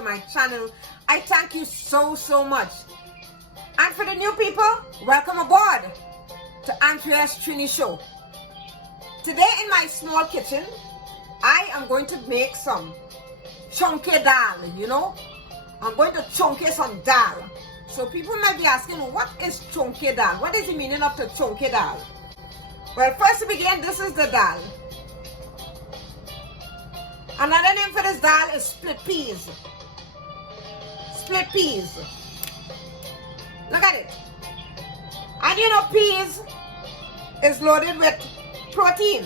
to my channel. I thank you so much. And for the new people, welcome aboard to Andrea's Trini Show. Today in my small kitchen, I am going to make some Chunkay Dhal, you know. I'm going to Chunkay some Dhal. So people might be asking, what is Chunkay Dhal? What is the meaning of the Chunkay Dhal? Well, first to begin, this is the Dhal. Another name for this Dhal is split peas. Split peas. Look at it. And you know, peas is loaded with protein.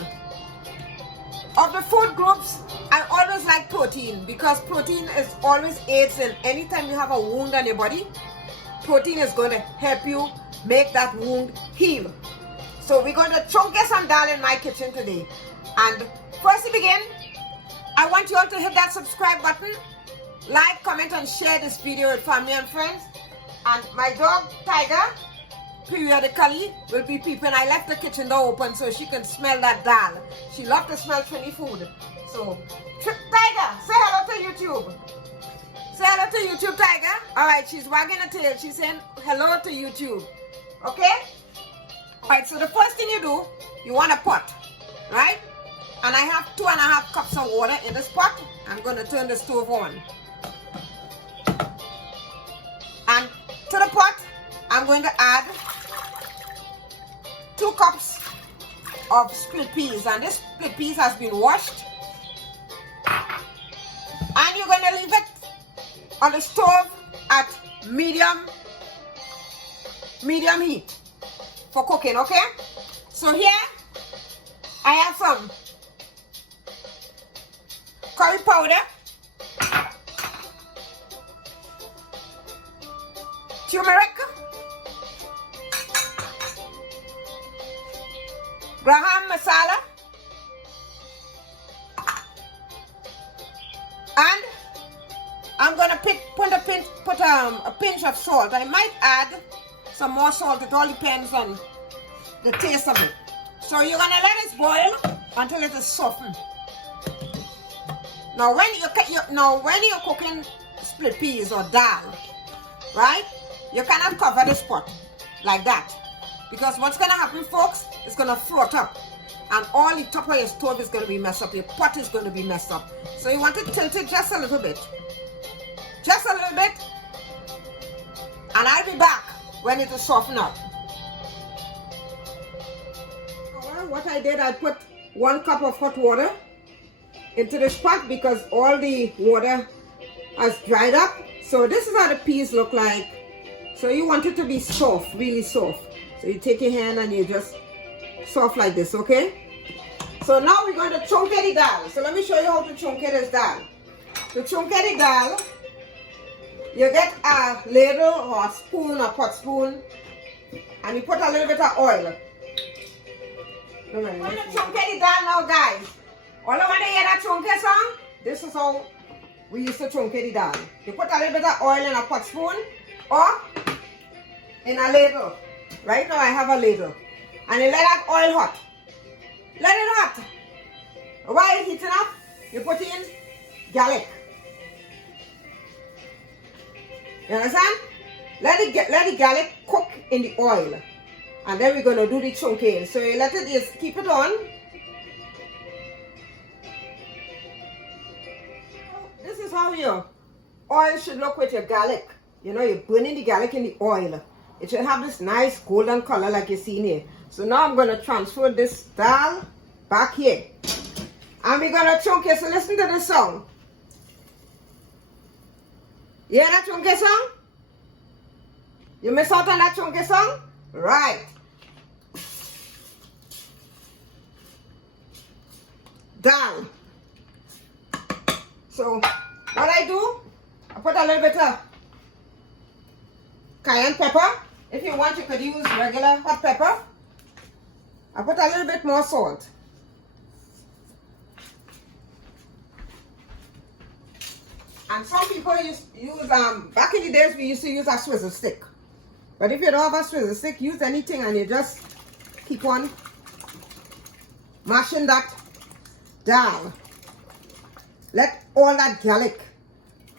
Of the food groups, I always like protein because protein is always aids in anytime you have a wound on your body. Protein is going to help you make that wound heal. So we're going to Chunkay some Dhal in my kitchen today. And first to begin, I want you all to hit that subscribe button, like, comment, and share this video with family and friends. And my dog, Tiger, periodically will be peeping. I left the kitchen door open so she can smell that Dhal. She loves to smell Trini food. So, Tiger, say hello to YouTube. Say hello to YouTube, Tiger. Alright, she's wagging her tail. She's saying hello to YouTube. Okay? Alright, so the first thing you do, you want a pot, right? And I have 2.5 cups of water in this pot. I'm going to turn the stove on. And to the pot, I'm going to add 2 cups of split peas. And this split peas has been washed. And you're going to leave it on the stove at medium heat for cooking, okay? So here, I have some curry powder, turmeric, garam masala, and I'm gonna put a pinch of salt. I might add some more salt. It all depends on the taste of it. So you're gonna let it boil until it is softened. Now when you're cooking split peas or dal, right? You cannot cover this pot like that, because what's gonna happen, folks, it's gonna float up, and all the top of your stove is gonna be messed up. Your pot is gonna be messed up. So you want to tilt it just a little bit. Just a little bit, and I'll be back when it is softened up. What I did, I put 1 cup of hot water into this pot because all the water has dried up. So this is how the peas look like. So you want it to be soft, really soft. So you take your hand and you just soft like this, okay? So now we're going to Chunkay the Dhal. So let me show you how to Chunkay this Dhal. To Chunkay the Dhal, you get a ladle or a spoon or pot spoon, and you put a little bit of oil. We're going to Chunkay the Dhal now, guys. All I want to hear that Chunkay song, this is how we used to Chunkay the Dhal. You put a little bit of oil in a pot spoon or in a ladle. Right now I have a ladle. And you let that oil hot. Let it hot. While it's heating up, you put in garlic. You understand? Let the garlic cook in the oil. And then we're going to do the Chunkay. So you let it, just keep it on. This is how your oil should look with your garlic. You know, you're burning the garlic in the oil. It should have this nice golden color like you see here. So now I'm going to transfer this Dhal back here. And we're going to Chunkay. So listen to this song. You hear that Chunkay song? You miss out on that Chunkay song? Right. Dhal. So what I do, I put a little bit of cayenne pepper. If you want, you could use regular hot pepper. I put a little bit more salt. And some people use back in the days we used to use a swizzle stick. But if you don't have a swizzle stick, use anything and you just keep on mashing that Dhal. Let all that garlic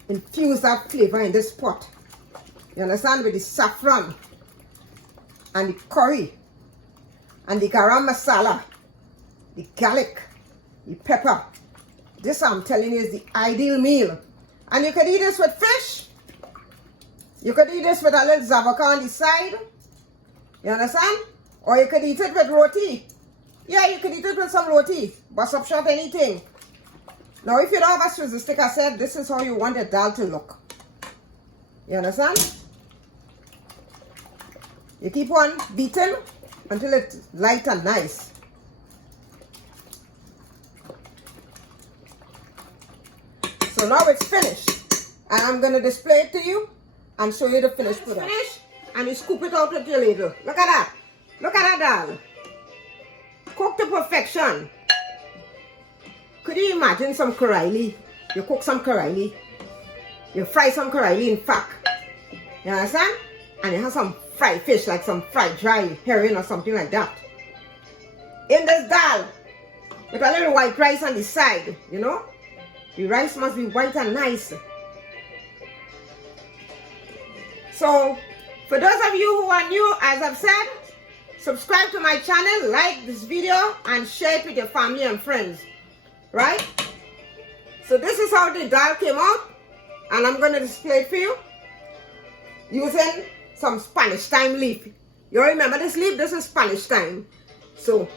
infuse that flavor in this pot. You understand? With the saffron and the curry and the garam masala, the garlic, the pepper. This, I'm telling you, is the ideal meal. And you could eat this with fish. You could eat this with a little zavoka on the side. You understand? Or you could eat it with roti. Yeah, you could eat it with some roti. Bust up short anything. Now, if you don't have a Swiss stick, I said, this is how you want the dal to look. You understand? You keep on beating until it's light and nice. So now it's finished. And I'm going to display it to you and show you the finished product. It's finished, and you scoop it out with your ladle. Look at that. Look at that dal. Cooked to perfection. Could you imagine some karaili? You cook some karaili. You fry some karaili, in fact. You understand? And you have some fried fish, like some fried dry herring or something like that. In this dal, with a little white rice on the side, you know? The rice must be white and nice. So, for those of you who are new, as I've said, subscribe to my channel, like this video, and share it with your family and friends. Right? So this is how the dal came out. And I'm going to display it for you. Using some Spanish thyme leaf. You remember this leaf? This is Spanish thyme. So,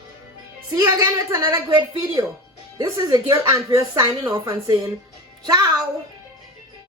see you again with another great video. This is the girl Andrea signing off and saying, ciao.